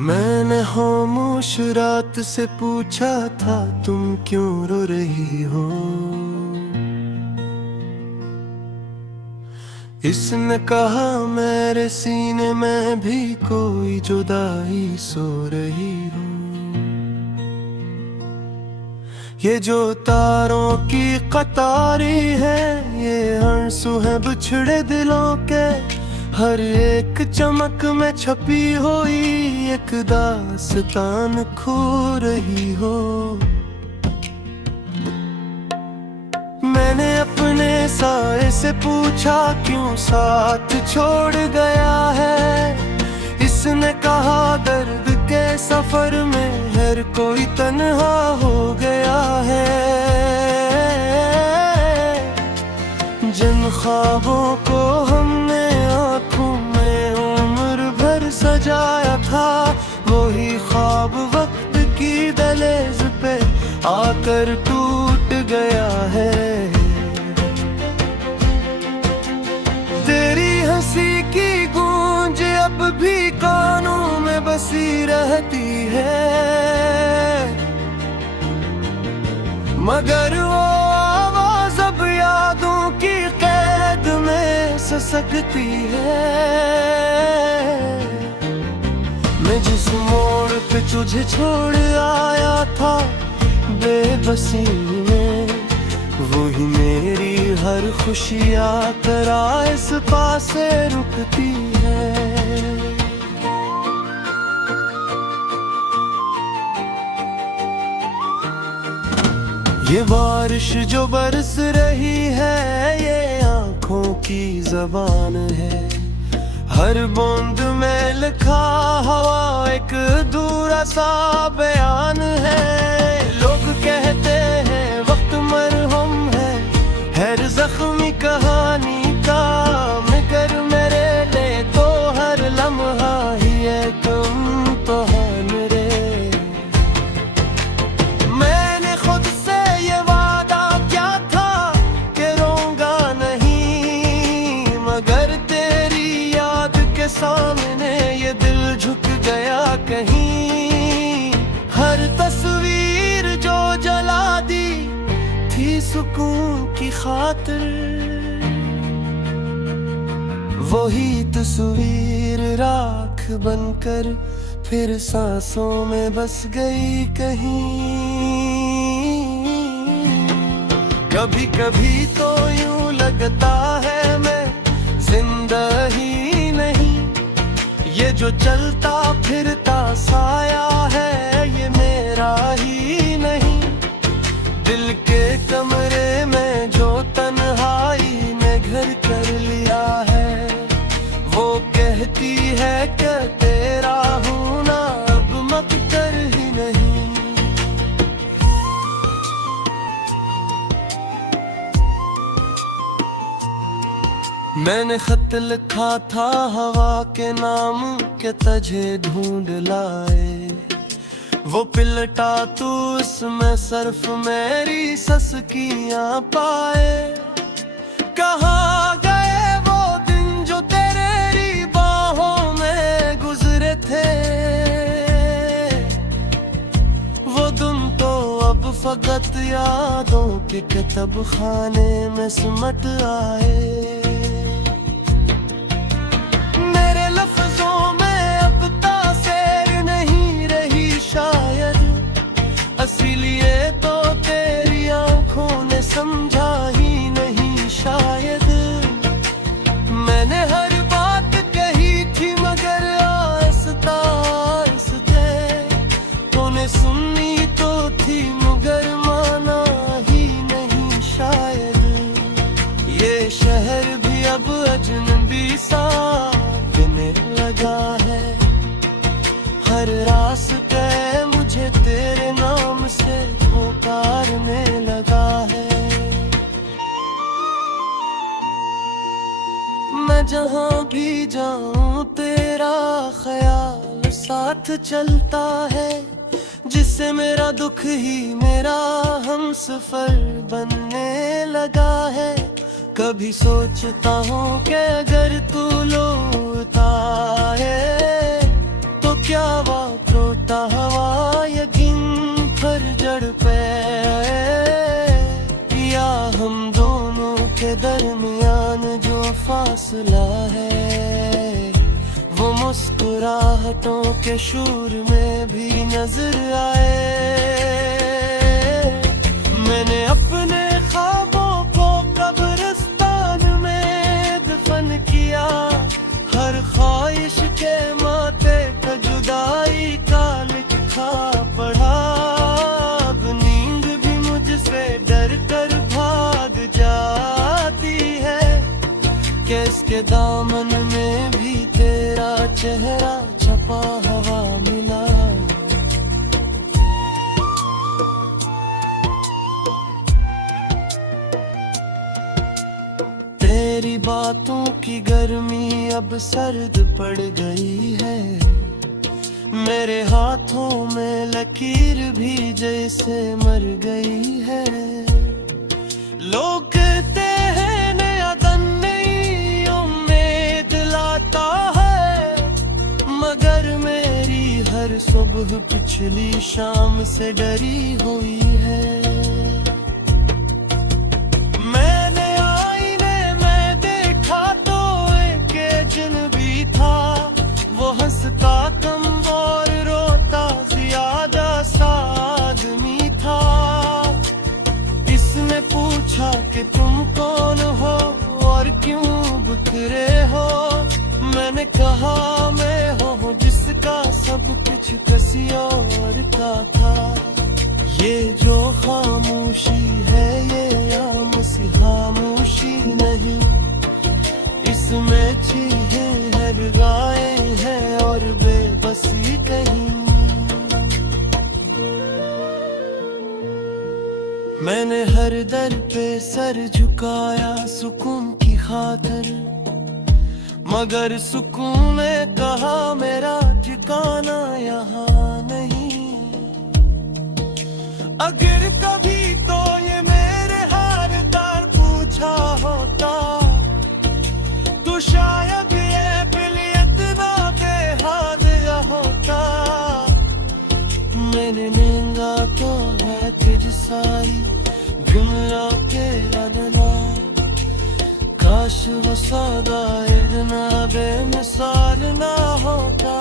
मैंने खामोश रात से पूछा था तुम क्यों रो रही हो। इसने कहा मेरे सीने में भी कोई जुदाई सो रही हो। ये जो तारों की कतारी है ये आंसू है बिछड़े दिलों के। हर एक चमक में छपी हुई एक दास्तान खो रही हो। मैंने अपने साए से पूछा क्यों साथ छोड़ गया है। इसने कहा दर्द के सफर में हर कोई तन्हा हो गया है। जिन ख्वाबों को हमने आँखों में उम्र भर सजाया था वही ख्वाब वक्त की दहलीज पे आकर टूट गया है। तेरी हंसी की गूंज अब भी कानों में बसी रहती है, मगर वो आवाज अब यादों की कैद में ससकती है। मैं जिस मोड़ पे तुझे छोड़ आया था बेबसी में, वही मेरी हर खुशी आकर इस पास रुकती है। ये बारिश जो बरस रही है ये आँखों की ज़बान है। हर बूंद में लिखा हवा एक अधूरा सा बयान है। लोग कहते हैं वक्त मरहम है हर जख्मी कहानी का, मगर मेरे लिए तो हर लम्हा ही एक इम्तिहान रे। मैंने खुद से ये वादा किया था कि रोऊंगा नहीं, मगर तेरी याद के सामने ये दिल झुक गया कहीं। हर तस्वीर जो जला दी थी सुकून की खातिर, वही तस्वीर राख बनकर फिर सांसों में बस गई कहीं। कभी कभी तो यूं लगता है मैं जिंदा ही नहीं, ये जो चलता फिरता साया है ये मेरा ही नहीं। दिल के कमरे में जो तन्हाई ने घर कर लिया है, वो कहती है कि तेरा होना अब मकदर ही नहीं। मैंने खत लिखा था हवा के नाम के तुझे ढूंढ लाए, वो पिलटा तू उसमें सर्फ मेरी सस्कियां पाए। कहाँ गए वो दिन जो तेरी बाहों में गुजरे थे, वो दिन तो अब फकत यादों के किताब खाने में सिमट आए। मेरे लफ्जों में अब तासीर नहीं रही शायद, असलिए तो तेरी आंखों ने समझा ही नहीं शायद। मैंने हर बात कही थी मगर आहिस्ता आहिस्ता तूने सुनी तो थी मगर माना ही नहीं शायद। ये शहर भी अब अजनबी सा देने लगा है, हर रास्ते मुझे तेरे नाम से पुकारने लगा है। मैं जहाँ भी जाऊँ तेरा ख्याल साथ चलता है, जिससे मेरा दुख ही मेरा हमसफर बनने लगा है। कभी सोचता हूँ कि अगर तू लौटा है तो क्या वापस हौसला है, वो मुस्कुराहटों के शूर में भी नजर आए। मैंने अपने ख्वाबों को कब्रिस्तान में दफन किया, हर ख्वाहिश के माथे का जुदाई का लिखा पढ़ा। अब नींद भी मुझसे डर कर भाग जाती है, कि इसके दामन में भी तेरा चेहरा छपा हवा मिला। तेरी बातों की गर्मी अब सर्द पड़ गई है, मेरे हाथों में लकीर भी जैसे मर गई है। लोग कहते हैं नया दिन नई उम्मीद लाता है, मगर मेरी हर सुबह पिछली शाम से डरी हुई है। मैंने आईने में देखा तो एक अजनबी था, वो हंसता कम और रोता ज्यादा सा आदमी था। इसने पूछा कि तुम कौन हो और क्यों बिखरे हो। मैंने कहा मैं हूँ जिसका सब कुछ किसी और का था। ये जो खामोशी है ये आम सी खामोशी नहीं, इसमें चीजें है गायें हैं और बेबसी कहीं। मैंने हर दर पे सर झुकाया सुकून की खातिर, मगर सुकून ने कहा मेरा ठिकाना यहाँ नहीं। अगर कभी तो ये मेरे हालदार पूछा होता, तो शायद ये दिल इतना बेहाल होता। मैंने नेंगा तो है तुझ सारी दुनिया के अदना, काश वो सौदा इतना बेमिसाल ना होता।